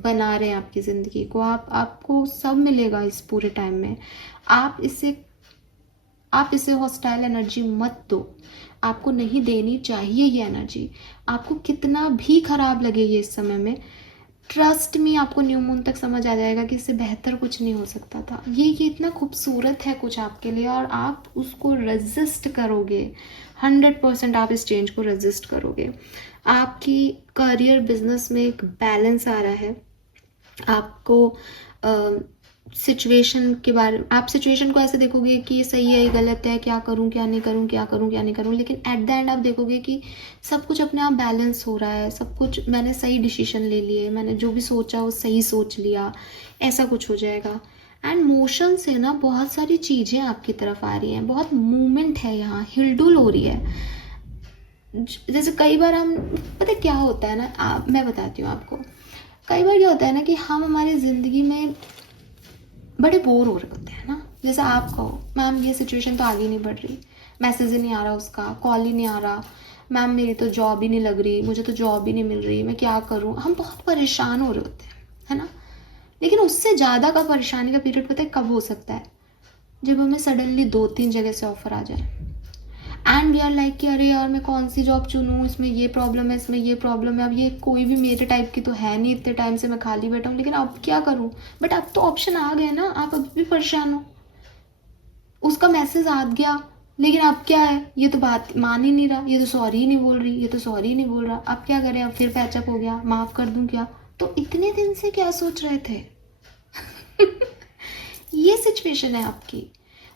बना रहे हैं आपकी ज़िंदगी को। आपको सब मिलेगा इस पूरे टाइम में। आप इसे हॉस्टाइल एनर्जी मत दो, आपको नहीं देनी चाहिए ये एनर्जी। आपको कितना भी खराब लगे ये इस समय में, ट्रस्ट में आपको न्यू मून तक समझ आ जाएगा कि इससे बेहतर कुछ नहीं हो सकता था। ये इतना खूबसूरत है कुछ आपके लिए, और आप उसको रेजिस्ट करोगे, 100% आप इस चेंज को रेजिस्ट करोगे। आपकी करियर बिजनेस में एक बैलेंस आ रहा है। आपको सिचुएशन के बारे, आप सिचुएशन को ऐसे देखोगे कि ये सही है, ये गलत है, क्या करूं क्या नहीं करूं, क्या करूं क्या नहीं करूं, लेकिन एट द एंड आप देखोगे कि सब कुछ अपने आप बैलेंस हो रहा है, सब कुछ मैंने सही डिसीजन ले लिए, मैंने जो भी सोचा वो सही सोच लिया, ऐसा कुछ हो जाएगा। एंड मोशन से ना बहुत सारी चीज़ें आपकी तरफ आ रही हैं, बहुत मूवमेंट है यहाँ, हिलडुल हो रही है। जैसे कई बार हम, पता क्या होता है ना, मैं बताती हूँ आपको, कई बार क्या होता है ना कि हम हमारी ज़िंदगी में बड़े बोर हो रहे होते हैं ना। जैसे आप कहो, मैम ये सिचुएशन तो आगे नहीं बढ़ रही, मैसेज ही नहीं आ रहा उसका, कॉल ही नहीं आ रहा, मैम मेरी तो जॉब ही नहीं लग रही, मुझे तो जॉब ही नहीं मिल रही, मैं क्या करूँ। हम बहुत परेशान हो रहे होते हैं, है ना। लेकिन उससे ज़्यादा का परेशानी का पीरियड पता है कब हो सकता है, जब हमें सडनली 2-3 जगह से ऑफर आ जाए, एंड वी आर लाइक कि अरे यार मैं कौन सी जॉब चुनूँ, इसमें ये प्रॉब्लम है, इसमें ये प्रॉब्लम है, अब ये कोई भी मेरे टाइप की तो है नहीं, इतने टाइम से मैं खाली बैठा हूँ, लेकिन अब क्या करूँ। बट अब तो ऑप्शन आ गया ना, आप अभी भी परेशान हो, उसका मैसेज आ गया, लेकिन अब क्या है, ये तो बात मान ही नहीं रहा, ये तो सॉरी ही नहीं बोल रही, ये तो सॉरी ही नहीं बोल रहा, अब क्या करें, अब फिर पैचअप हो गया, माफ़ कर दूँ क्या। तो इतने दिन से क्या सोच रहे थे ये सिचुएशन है आपकी,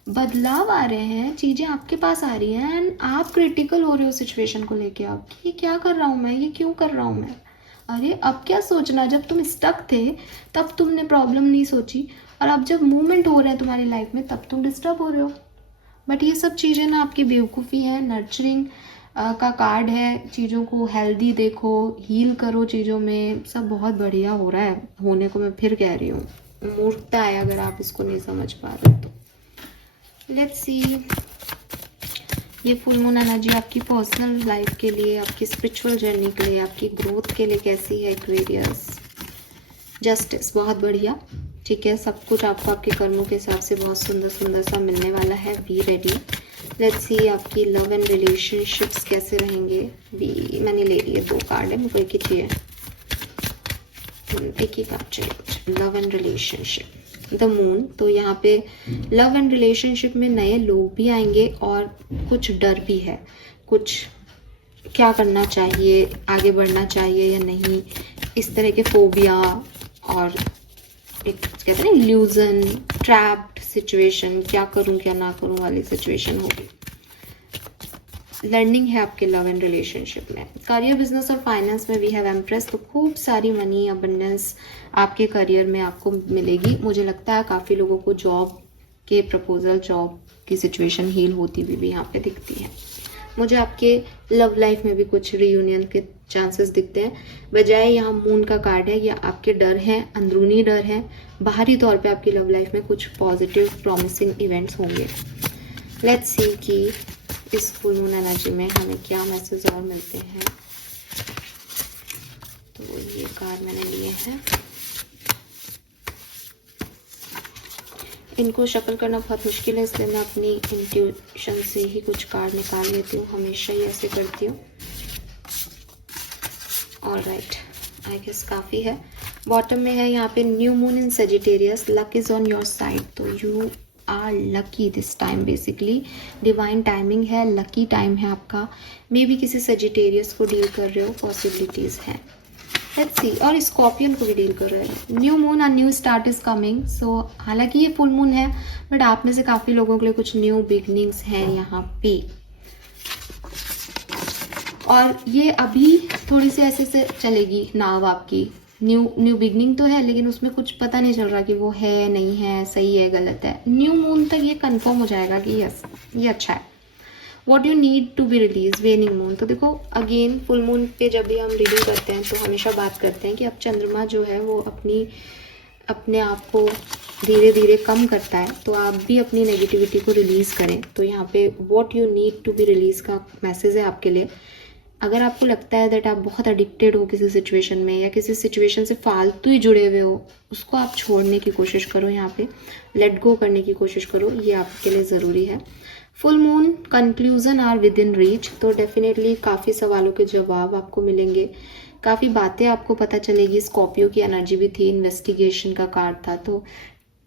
बदलाव आ रहे हैं, चीज़ें आपके पास आ रही हैं, एंड आप क्रिटिकल हो रहे हो सिचुएशन को लेके, आप ये क्या कर रहा हूँ मैं, ये क्यों कर रहा हूँ मैं। अरे अब क्या सोचना, जब तुम स्टक थे तब तुमने प्रॉब्लम नहीं सोची, और अब जब मूवमेंट हो रहे हैं तुम्हारी लाइफ में तब तुम डिस्टर्ब हो रहे हो। बट ये सब चीज़ें ना आपकी बेवकूफ़ी है, नर्चरिंग का कार्ड है। चीज़ों को हेल्दी देखो, हील करो चीज़ों में, सब बहुत बढ़िया हो रहा है होने को। मैं फिर कह रही हूँ, मूर्खता है अगर आप इसको नहीं समझ पा रहे तो। लेट्स सी ये फुल मून एनर्जी आपकी पर्सनल लाइफ के लिए, आपकी स्पिरिचुअल जर्नी के लिए, आपकी ग्रोथ के लिए कैसी है एक्वेरियस। जस्टिस, बहुत बढ़िया, ठीक है। सब कुछ आपको आपके कर्मों के हिसाब से बहुत सुंदर सुंदर सा मिलने वाला है। Be ready. लेट्स सी आपकी लव एंड रिलेशनशिप्स कैसे रहेंगे। बी मैंने ले लिए 2 कार्ड है, मुझको एक ही चाहिए। देखिए आप चाहिए love and relationship, the moon. तो यहाँ पे लव एंड रिलेशनशिप में नए लोग भी आएंगे और कुछ डर भी है, कुछ क्या करना चाहिए, आगे बढ़ना चाहिए या नहीं, इस तरह के फोबिया और एक कहते हैं ना इल्यूजन, ट्रैप्ड सिचुएशन, क्या करूं क्या ना करूं वाली सिचुएशन होगी। लर्निंग है आपके लव एंड रिलेशनशिप में। करियर, बिजनेस और फाइनेंस में वी हैव एम्प्रेस, तो खूब सारी मनी अबंडेंस आपके करियर में आपको मिलेगी। मुझे लगता है काफ़ी लोगों को जॉब के प्रपोजल, जॉब की सिचुएशन हील होती हुई भी यहाँ पे दिखती है। मुझे आपके लव लाइफ में भी कुछ रियूनियन के चांसेस दिखते हैं। बजाय यहाँ मून का कार्ड है, या आपके डर हैं, अंदरूनी डर है, बाहरी तौर पे आपकी लव लाइफ में कुछ पॉजिटिव प्रॉमिसिंग इवेंट्स होंगे। लेट्स सी कि इस फुल मून एनर्जी में हमें क्या मैसेज और मिलते हैं। तो ये कार्ड मैंने लिए हैं, इनको शफल करना बहुत मुश्किल है, इसलिए मैं अपनी इंट्यूशन से ही कुछ कार्ड निकाल लेती हूँ, हमेशा ही ऐसे करती हूँ। ऑलराइट, आई गेस काफ़ी है। बॉटम में है यहाँ पे new moon in Sagittarius, luck is on your side, तो you are lucky this time. Basically divine timing है, लकी टाइम है आपका। मे बी किसी सजिटेरियस को डील कर रहे हो, पॉसिबिलिटीज हैं। लेट्स सी, और स्कॉर्पियन को भी डील कर रहे हैं। न्यू मून और न्यू स्टार्ट इज कमिंग। सो हालांकि ये फुल मून है, बट आप में से काफ़ी लोगों के लिए कुछ न्यू बिगनिंग्स हैं यहाँ पे, और ये अभी थोड़ी सी ऐसे से चलेगी नाव आपकी। न्यू बिगनिंग तो है, लेकिन उसमें कुछ पता नहीं चल रहा कि वो है नहीं है, सही है गलत है। न्यू मून तक ये कंफर्म हो जाएगा कि यस ये अच्छा है। What you need to be release, waning moon. तो देखो अगेन फुल मून पे जब भी हम रीडिंग करते हैं तो हमेशा बात करते हैं कि अब चंद्रमा जो है वो अपने आप को धीरे धीरे कम करता है, तो आप भी अपनी नेगेटिविटी को रिलीज़ करें। तो यहाँ पे what you need to be release का मैसेज है आपके लिए। अगर आपको लगता है दैट आप बहुत एडिक्टेड हो किसी सिचुएशन में, या किसी सिचुएशन से फालतू ही जुड़े हुए हो, उसको आप छोड़ने की कोशिश करो, यहाँ पे लेट गो करने की कोशिश करो, ये आपके लिए ज़रूरी है। Full moon conclusion are within reach, तो डेफिनेटली काफ़ी सवालों के जवाब आपको मिलेंगे, काफ़ी बातें आपको पता चलेगी। स्कॉर्पियो की एनर्जी भी थी, इन्वेस्टिगेशन का कार्ड था, तो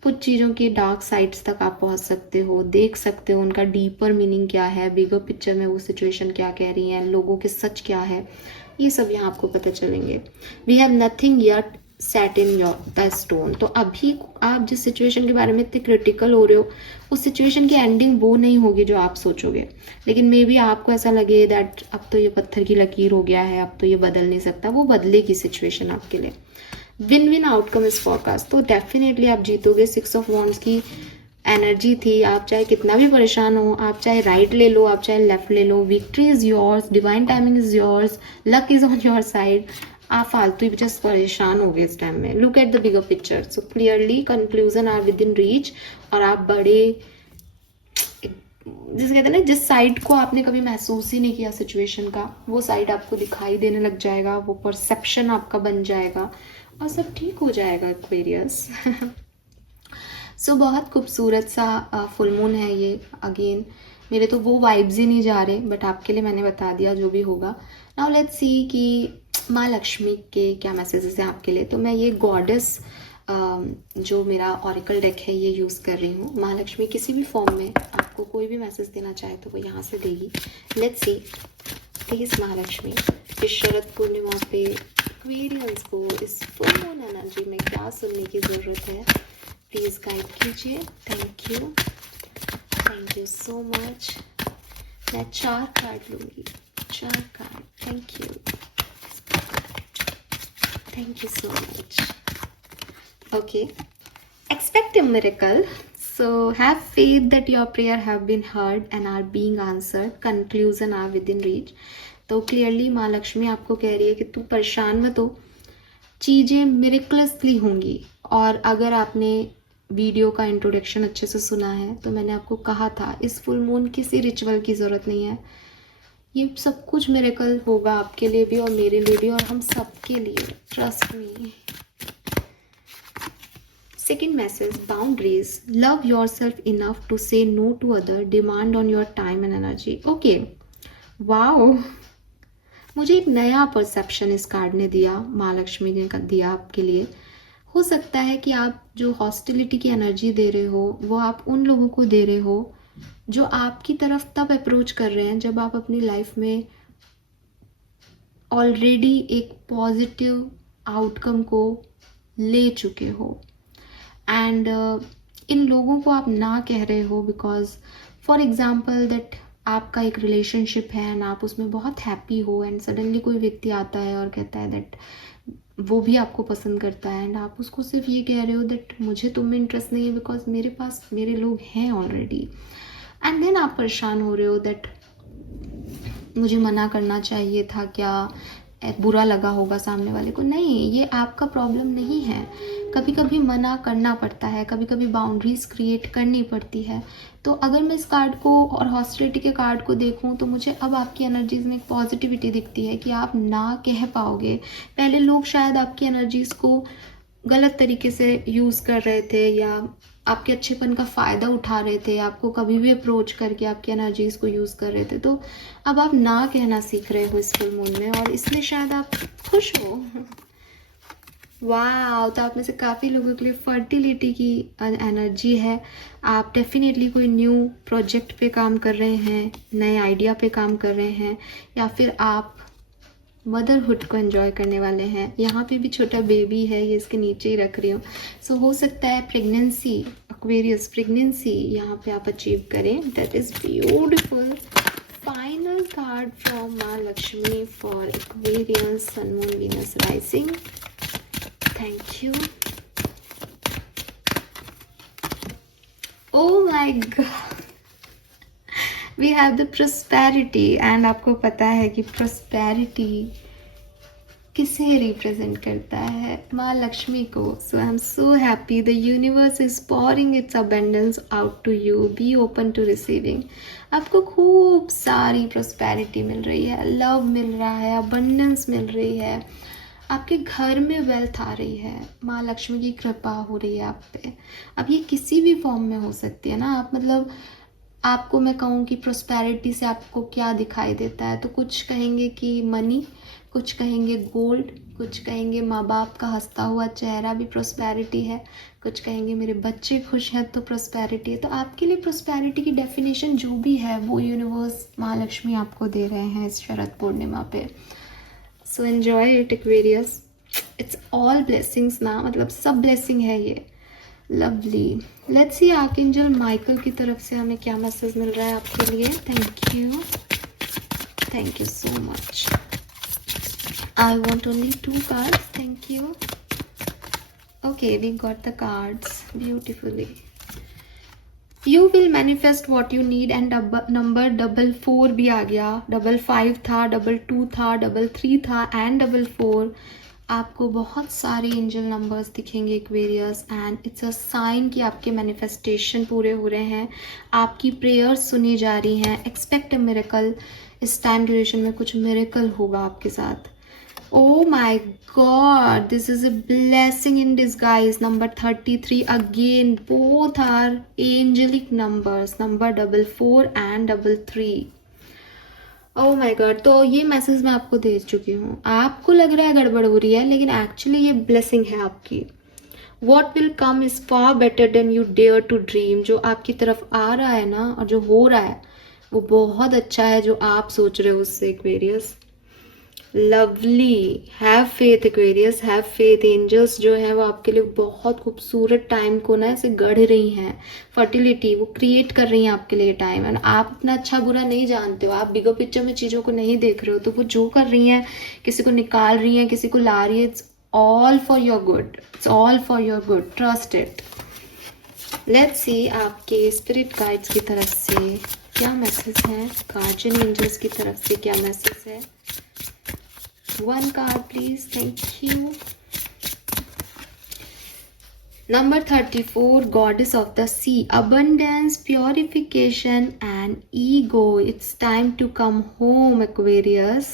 कुछ चीज़ों की डार्क साइड्स तक आप पहुंच सकते हो, देख सकते हो उनका डीपर मीनिंग क्या है, बिगर पिक्चर में वो सिचुएशन क्या कह रही है, लोगों के सच क्या है, ये सब यहाँ आपको पता चलेंगे। We have nothing yet set in your the stone, तो अभी आप जिस सिचुएशन के बारे में इतने क्रिटिकल हो रहे हो, उस सिचुएशन की एंडिंग वो नहीं होगी जो आप सोचोगे, लेकिन मे बी आपको ऐसा लगे दैट अब तो ये पत्थर की लकीर हो गया है, अब तो ये बदल नहीं सकता, वो बदलेगी सिचुएशन आपके लिए। Win win outcome is forecast, तो डेफिनेटली आप जीतोगे। 6 ऑफ वॉन्ड्स की एनर्जी थी, आप चाहे कितना भी परेशान हो, आप चाहे राइट ले लो, आप चाहे लेफ्ट ले लो, victory is yours, divine timing is yours, luck is on your side. आप फालतू ही जस्ट परेशान हो गए इस टाइम में। Look at the bigger picture, so clearly conclusion are within reach, और आप बड़े, जिसे कहते हैं ना, जिस साइड को आपने कभी महसूस ही नहीं किया सिचुएशन का, वो साइड आपको दिखाई देने लग जाएगा, वो परसेप्शन आपका बन जाएगा, और सब ठीक हो जाएगा एक्वेरियस। सो बहुत खूबसूरत सा फुल मून है ये। अगेन मेरे तो वो वाइब्स ही नहीं जा रहे, बट आपके लिए मैंने बता दिया जो भी होगा। नाउ लेट्स सी कि माँ लक्ष्मी के क्या मैसेजेस हैं आपके लिए। तो मैं ये गॉडेस जो मेरा ऑरिकल डेक है ये यूज़ कर रही हूँ। माँ लक्ष्मी किसी भी फॉर्म में आपको कोई भी मैसेज देना चाहे तो वो यहाँ से देगी। लेट्स सी प्लीज़ माँ लक्ष्मी इस शरद पूर्णिमा पे एक्वेरियंस को इस फुल मून एनर्जी में क्या सुनने की ज़रूरत है, प्लीज़ गाइड कीजिए। Thank you so much. मैं 4 कार्ड लूँगी, 4 card. Thank you so much. Okay, expect a miracle. So have faith that your prayer have been heard and are being answered. Conclusion are within reach. तो clearly माँ लक्ष्मी आपको कह रही है कि तू परेशान मत हो, चीज़ें मिरेकलसली होंगी। और अगर आपने वीडियो का इंट्रोडक्शन अच्छे से सुना है तो मैंने आपको कहा था इस फुल मून किसी रिचुअल की ज़रूरत नहीं है, ये सब कुछ मिरेकल होगा आपके लिए भी और मेरे लिए भी और हम सब के लिए, trust me. Second message, boundaries. Love yourself enough to say no to other, demand on your time and energy. Okay. Wow. मुझे एक नया परसेप्शन इस कार्ड ने दिया, माँ लक्ष्मी ने दिया आपके लिए। हो सकता है कि आप जो हॉस्टिलिटी की एनर्जी दे रहे हो वो आप उन लोगों को दे रहे हो जो आपकी तरफ तब अप्रोच कर रहे हैं जब आप अपनी लाइफ में ऑलरेडी एक पॉजिटिव आउटकम को ले चुके हो। एंड इन लोगों को आप ना कह रहे हो बिकॉज फॉर एग्जाम्पल दैट आपका एक रिलेशनशिप है एंड आप उसमें बहुत हैप्पी हो एंड सडनली कोई व्यक्ति आता है और कहता है दैट वो भी आपको पसंद करता है एंड आप उसको सिर्फ ये कह रहे हो दैट मुझे तुम में इंटरेस्ट नहीं है बिकॉज मेरे पास मेरे लोग हैं ऑलरेडी। एंड देन आप परेशान हो रहे हो दैट मुझे मना करना चाहिए था क्या, बुरा लगा होगा सामने वाले को। नहीं, ये आपका प्रॉब्लम नहीं है। कभी कभी मना करना पड़ता है, कभी कभी बाउंड्रीज क्रिएट करनी पड़ती है। तो अगर मैं इस कार्ड को और हॉस्टिलिटी के कार्ड को देखूं तो मुझे अब आपकी एनर्जीज में एक पॉजिटिविटी दिखती है कि आप ना कह पाओगे। पहले लोग शायद आपकी एनर्जीज को गलत तरीके से यूज़ कर रहे थे या आपके अच्छेपन का फ़ायदा उठा रहे थे, आपको कभी भी अप्रोच करके आपकी एनर्जीज़ को यूज़ कर रहे थे। तो अब आप ना कहना सीख रहे हो इस फुल मून में और इसलिए शायद आप खुश हो। वाह, तो आप में से काफ़ी लोगों के लिए फर्टिलिटी की एनर्जी है। आप डेफिनेटली कोई न्यू प्रोजेक्ट पे काम कर रहे हैं, नए आइडिया पे काम कर रहे हैं या फिर आप मदरहुड को एंजॉय करने वाले हैं। यहाँ पे भी छोटा बेबी है, ये इसके नीचे ही रख रही हूँ। सो हो सकता है प्रेगनेंसी, एक्वेरियस प्रेगनेंसी यहाँ पे आप अचीव करें। That is beautiful. Final card from माँ Lakshmi for Aquarius sun moon Venus rising. Thank you. Oh my god, we have the prosperity. And आपको पता है कि प्रॉस्पेरिटी किसे रिप्रेजेंट करता है? माँ लक्ष्मी को। So I am so happy, the universe is pouring its abundance out to you, be open to receiving. आपको खूब सारी प्रॉस्पेरिटी मिल रही है, लव मिल रहा है, अबंडेंस मिल रही है, आपके घर में वेल्थ आ रही है, माँ लक्ष्मी की कृपा हो रही है आप पे। अब ये किसी भी फॉर्म में हो सकती है ना। आप मतलब आपको मैं कहूँ कि प्रॉस्पेरिटी से आपको क्या दिखाई देता है, तो कुछ कहेंगे कि मनी, कुछ कहेंगे गोल्ड, कुछ कहेंगे माँ बाप का हंसता हुआ चेहरा भी प्रॉस्पेरिटी है, कुछ कहेंगे मेरे बच्चे खुश हैं तो प्रॉस्पेरिटी है। तो आपके लिए प्रॉस्पेरिटी की डेफिनेशन जो भी है वो यूनिवर्स माँ लक्ष्मी आपको दे रहे हैं इस शरद पूर्णिमा पे। So enjoy it Aquarius, it's all blessings ना, मतलब सब ब्लेसिंग है ये। Lovely. Let's see archangel Michael की तरफ से हमें क्या मैसेज मिल रहा है आपके लिए। Thank you so much. I want only 2 cards, thank you. Okay, we got the cards beautifully. You will manifest what you need and number 44 भी आ गया, 55 था, 22 था, 33 था and 44। आपको बहुत सारे एंजल नंबर्स दिखेंगे Aquarius and it's a sign कि आपके मैनिफेस्टेशन पूरे हो रहे हैं, आपकी प्रेयर्स सुनी जा रही हैं। एक्सपेक्ट अ मिरेकल, इस टाइम ड्यूरेशन में कुछ मिरेकल होगा आपके साथ। Oh my God, this is a blessing in disguise. Number 33 again, both are angelic numbers, number 44 and 33. Oh my God, तो ये मैसेज मैं आपको दे चुकी हूँ। आपको लग रहा है गड़बड़ हो रही है लेकिन एक्चुअली ये ब्लेसिंग है आपकी। What will come is far better than you dare to dream। जो आपकी तरफ आ रहा है ना और जो हो रहा है वो बहुत अच्छा है जो आप सोच रहे हो उससे Aquarius. Lovely, have faith Aquarius, have faith. Angels जो है वो आपके लिए बहुत खूबसूरत टाइम को ना ऐसे गढ़ रही हैं, फर्टिलिटी वो क्रिएट कर रही हैं आपके लिए टाइम। एंड आप अपना अच्छा बुरा नहीं जानते हो, आप बिगर पिक्चर में चीज़ों को नहीं देख रहे हो, तो वो जो कर रही हैं, किसी को निकाल रही हैं, किसी को ला रही है, it's all for your good, it's all for your good, trust it. Let's see आपके स्पिरिट गाइड्स की तरफ से क्या मैसेज है, गार्जियन एंजल्स की तरफ से क्या मैसेज है। One card please, thank you. Number 34, goddess of the sea, abundance, purification and ego. It's time to come home Aquarius.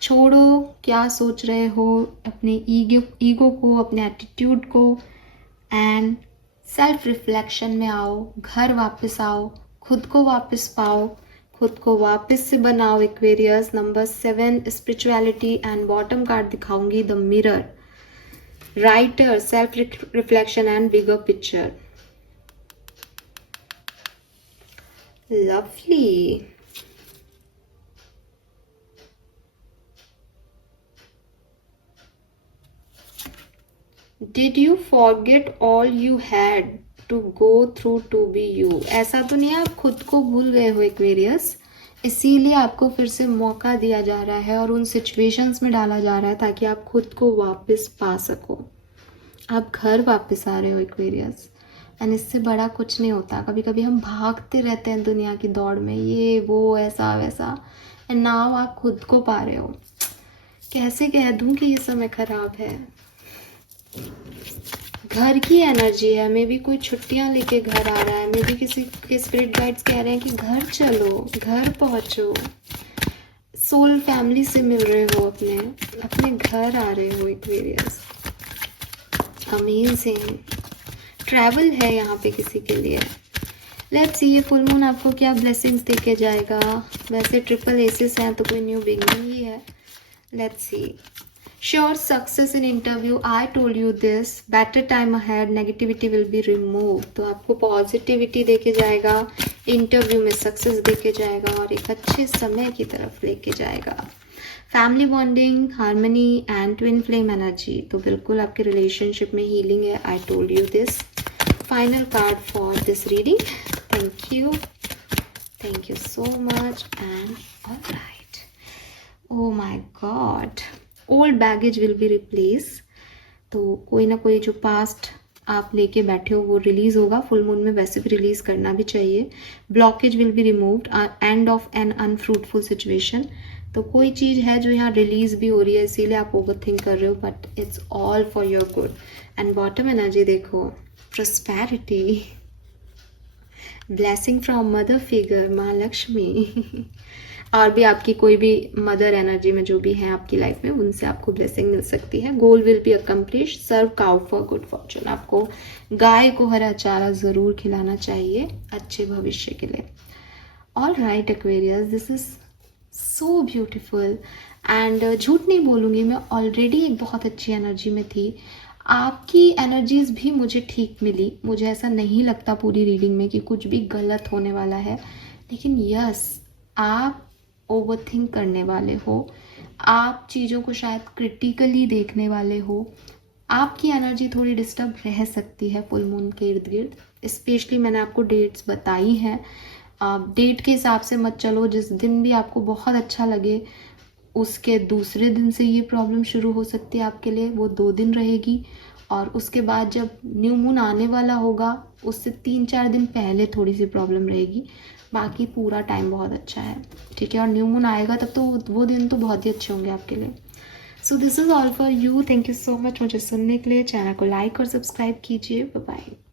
छोड़ो क्या सोच रहे हो, अपने ईगो को, अपने एटीट्यूड को एंड सेल्फ रिफ्लेक्शन में आओ, घर वापस आओ, खुद को वापस पाओ, खुद को वापस से बनाओ Aquarius. Number 7 spirituality and bottom card दिखाऊंगी the mirror, writer, self reflection and bigger picture. Lovely. Did you forget all you had to go through to be you. ऐसा तो नहीं है आप खुद को भूल गए हो एक्वेरियस, इसीलिए आपको फिर से मौका दिया जा रहा है और उन सिचुएशंस में डाला जा रहा है ताकि आप खुद को वापस पा सको। आप घर वापस आ रहे हो एक्वेरियस, एंड इससे बड़ा कुछ नहीं होता। कभी कभी हम भागते रहते हैं दुनिया की दौड़ में, ये वो ऐसा वैसा, एंड नाउ आप खुद को पा रहे हो। कैसे कह दूं कि ये समय खराब है। घर की एनर्जी है, मे भी कोई छुट्टियां लेके घर आ रहा है, मे भी किसी के स्पिरिट गाइड्स कह रहे हैं कि घर चलो, घर पहुंचो, सोल फैमिली से मिल रहे हो, अपने घर आ रहे हो एक्वेरियस। अमेजिंग। ट्रैवल है यहाँ पे किसी के लिए। लेट्स सी ये फुल मून आपको क्या ब्लेसिंग्स दे के जाएगा। वैसे ट्रिपल एसेस हैं तो कोई न्यू बिगनिंग ही है। Let's see. Sure success in interview, I told you this, better time ahead, negativity will be removed। तो आपको पॉजिटिविटी देके जाएगा, इंटरव्यू में सक्सेस देके जाएगा और एक अच्छे समय की तरफ लेके जाएगा। Family bonding, harmony and twin flame energy, तो बिल्कुल आपके रिलेशनशिप में हीलिंग है। I told you this. Final card for this reading. Thank you so much and alright. Oh my God, old baggage will be replace. तो कोई ना कोई जो पास्ट आप लेके बैठे हो वो रिलीज होगा। फुल मून में वैसे भी रिलीज करना भी चाहिए। Blockage will be removed, and of an unfruitful situation. तो कोई चीज़ है जो यहाँ रिलीज भी हो रही है, इसीलिए आप ओवर थिंक कर रहे हो, but it's all for your good. And bottom energy देखो, prosperity, blessing from mother figure, माँ लक्ष्मी। और भी आपकी कोई भी मदर एनर्जी में जो भी है आपकी लाइफ में, उनसे आपको ब्लेसिंग मिल सकती है। Goal will be accomplish, serve cow for good fortune. आपको गाय को हरा चारा ज़रूर खिलाना चाहिए अच्छे भविष्य के लिए। All right Aquarius, this is so beautiful. And झूठ नहीं बोलूँगी, मैं ऑलरेडी एक बहुत अच्छी एनर्जी में थी। आपकी एनर्जीज भी मुझे ठीक मिली। मुझे ऐसा नहीं लगता पूरी रीडिंग में कि कुछ भी गलत होने वाला है, लेकिन यस, आप ओवरथिंक करने वाले हो, आप चीज़ों को शायद क्रिटिकली देखने वाले हो। आपकी एनर्जी थोड़ी डिस्टर्ब रह सकती है फुल मून के इर्द गिर्द। स्पेशली मैंने आपको डेट्स बताई हैं, आप डेट के हिसाब से मत चलो। जिस दिन भी आपको बहुत अच्छा लगे उसके दूसरे दिन से ये प्रॉब्लम शुरू हो सकती है आपके लिए, वो 2 दिन रहेगी। और उसके बाद जब न्यू मून आने वाला होगा उससे 3-4 दिन पहले थोड़ी सी प्रॉब्लम रहेगी। बाकी पूरा टाइम बहुत अच्छा है, ठीक है। और न्यू मून आएगा तब तो वो दिन तो बहुत ही अच्छे होंगे आपके लिए। So this is all for you. Thank you so much मुझे सुनने के लिए। चैनल को लाइक और सब्सक्राइब कीजिए। Bye bye.